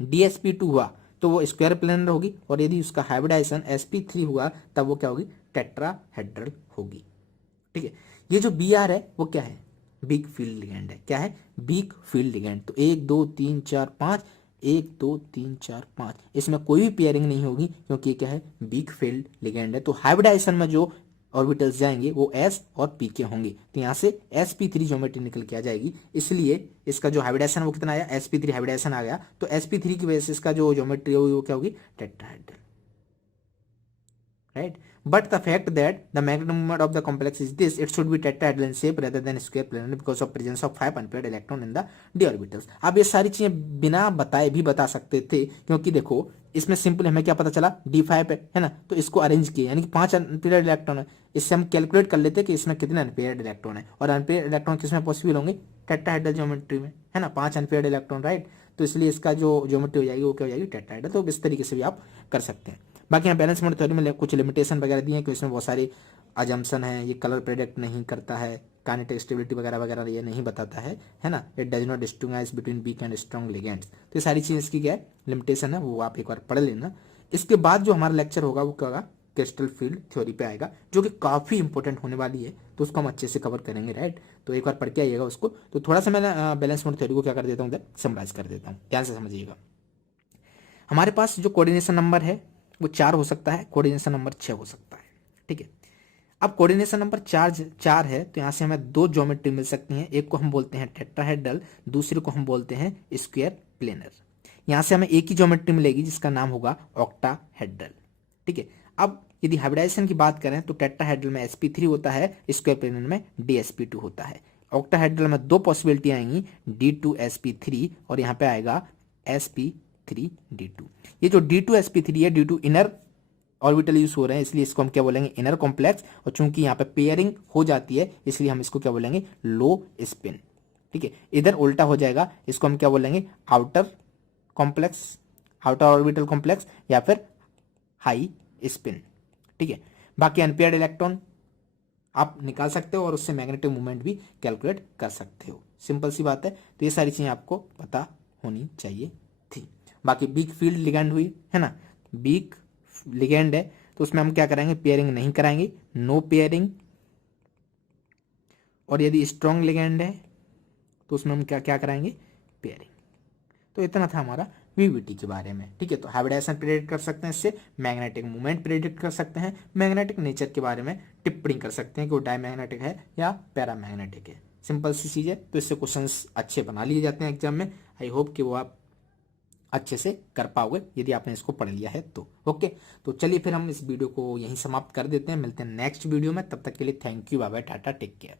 dsp2 हुआ तो वो स्क्वायर प्लेनर होगी, और यदि उसका हाइब्रिडाइजेशन sp3 हुआ तब वो क्या होगी, टेट्राहेड्रल होगी। ठीक है, ये जो Br है वो क्या है, बिग फील्ड लिगेंड है। क्या है, बिग फील्ड लिगेंड। तो 1 2 3 4 5, 1 2 3 4 5, इसमें कोई भी पेयरिंग नहीं होगी क्योंकि क्या है, बिग फील्ड लिगेंड है। तो हाइब्रिडाइजेशन में जो ऑर्बिटल्स जाएंगे वो s और p के होंगे, तो यहाँ से sp3 ज्योमेट्री निकल के आ जाएगी। इसलिए इसका जो हाइब्रिडाइजेशन वो कितना आया, sp3 हाइब्रिडाइजेशन आ गया, तो sp3 की वजह से इसका जो ज्योमेट्री होगी वो क्या होगी, tetrahedral, right? But the fact that the magnetic moment of the complex is this, it should be tetrahedral in shape rather than square planar because of presence of 5 unpaired electron in the d orbitals। अब ये सारी चीजें बिना बताए भी बता सकते थे, क्योंकि देखो इसमें सिंपल हमें क्या पता चला, d5 है ना, तो इसको अरेंज किए यानी कि 5 अनपेयर्ड इलेक्ट्रॉन है। इससे हम कैलकुलेट कर लेते कि इसमें कितने अनपेयर्ड इलेक्ट्रॉन है, और अनपेयर्ड इलेक्ट्रॉन किसमें पॉसिबल होंगे, टेट्राहेड्रल ज्योमेट्री में, है ना, 5 अनपेयर्ड इलेक्ट्रॉन, राइट। तो इसलिए इसका जो ज्योमेट्री हो जाएगी वो क्या हो जाएगी, टेट्राहेड्रल। तो इस तरीके से भी आप कर सकते हैं। बाकी यहाँ बैलेंस मोड थ्योरी में कुछ लिमिटेशन वगैरह दिए हैं कि इसमें बहुत सारी अजम्पशन है, ये कलर प्रेडिक्ट नहीं करता है, काइनेटिक स्टेबिलिटी वगैरह वगैरह ये नहीं बताता है ना, it does not distinguish between weak and strong ligaments. तो ये सारी चीज़ इसकी क्या है, लिमिटेशन है, वो आप एक बार पढ़ लेना। इसके बाद जो हमारा लेक्चर होगा वो क्या होगा, क्रिस्टल फील्ड थ्योरी पे आएगा, जो कि काफ़ी इंपॉर्टेंट होने वाली है, तो उसको हम अच्छे से कवर करेंगे, राइट। तो एक बार पढ़ के आइएगा उसको। तो थोड़ा सा मैं बैलेंस मोड थ्योरी को क्या कर देता हूँ, समराइज कर देता हूँ, ध्यान से समझिएगा। हमारे पास जो कोऑर्डिनेशन नंबर है वो 4 हो सकता है, कोऑर्डिनेशन नंबर 6 हो सकता है, ठीक है। अब कोऑर्डिनेशन नंबर 4 है, तो यहाँ से हमें 2 ज्योमेट्री मिल सकती हैं, एक को हम बोलते हैं टेट्राहेड्रल, दूसरे को हम बोलते हैं स्क्वायर प्लेनर। यहाँ से हमें एक ही ज्योमेट्री मिलेगी जिसका नाम होगा ऑक्टाहेड्रल, ठीक है। अब यदि हाइब्रिडाइजेशन की बात करें तो टेट्राहेड्रल में sp3 होता है, स्क्वायर प्लेनर में dsp2 होता है। ऑक्टाहेड्रल में 2 पॉसिबिलिटी आएंगी, d2sp3 और यहाँ पे आएगा sp3d2। ये जो d2sp3 है, d2 इनर ऑर्बिटल यूज हो रहे हैं, इसलिए इसको हम क्या बोलेंगे, इनर कॉम्प्लेक्स, और चूंकि यहाँ पे पेयरिंग हो जाती है इसलिए हम इसको क्या बोलेंगे, लो स्पिन, ठीक है। इधर उल्टा हो जाएगा, इसको हम क्या बोलेंगे, outer complex, outer orbital complex, या फिर हाई स्पिन, ठीक है। बाकी अनपेयर्ड इलेक्ट्रॉन आप निकाल सकते हो और उससे मैग्नेटिक मूवमेंट भी कैलकुलेट कर सकते हो, सिंपल सी बात है। तो ये सारी चीजें आपको पता होनी चाहिए थी। बाकी वीक फील्ड लिगेंड हुई है ना, वीक लिगेंड है तो उसमें हम क्या कराएंगे, पेयरिंग नहीं कराएंगे, नो पेयरिंग। और यदि स्ट्रॉन्ग लिगेंड है तो उसमें हम क्या क्या कराएंगे, पेयरिंग। तो इतना था हमारा वीवीटी के बारे में, ठीक है। तो हाइब्रिडाइजेशन प्रेडिक्ट कर सकते हैं, इससे मैग्नेटिक मूवमेंट प्रेडिक्ट कर सकते हैं, मैग्नेटिक नेचर के बारे में टिप्पणी कर सकते हैं कि वो डायमैग्नेटिक है या पैरामैग्नेटिक है, सिंपल सी चीज़ है। तो इससे क्वेश्चंस अच्छे बना लिए जाते हैं एग्जाम में। आई होप कि वो आप अच्छे से कर पाओगे यदि आपने इसको पढ़ लिया है तो। ओके, तो चलिए फिर हम इस वीडियो को यहीं समाप्त कर देते हैं, मिलते हैं नेक्स्ट वीडियो में, तब तक के लिए thank you, bye bye, tata, take care.